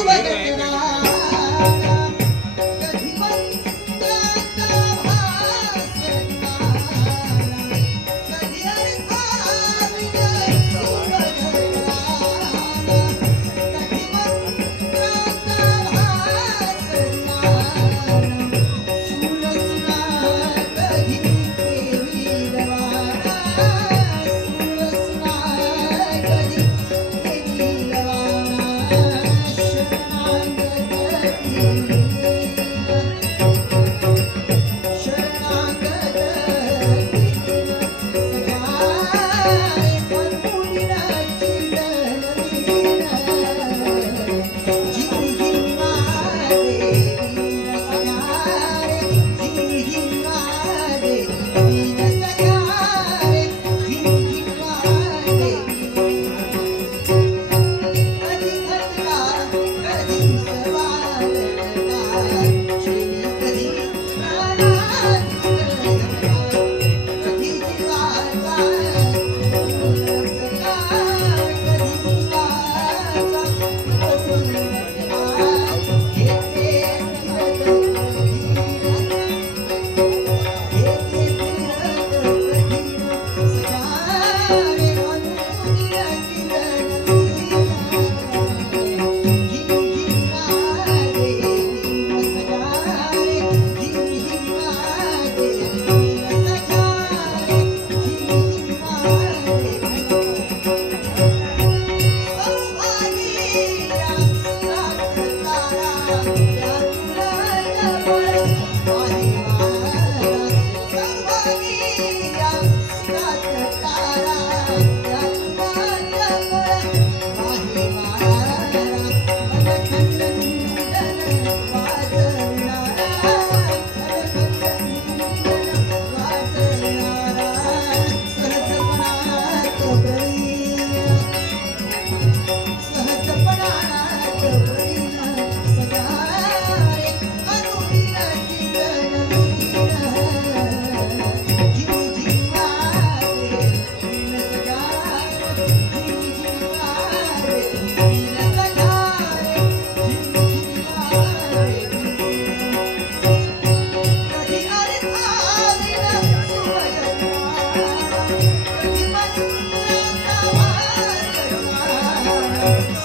Sube. Thank you. Yeah. Thank you. Thank you.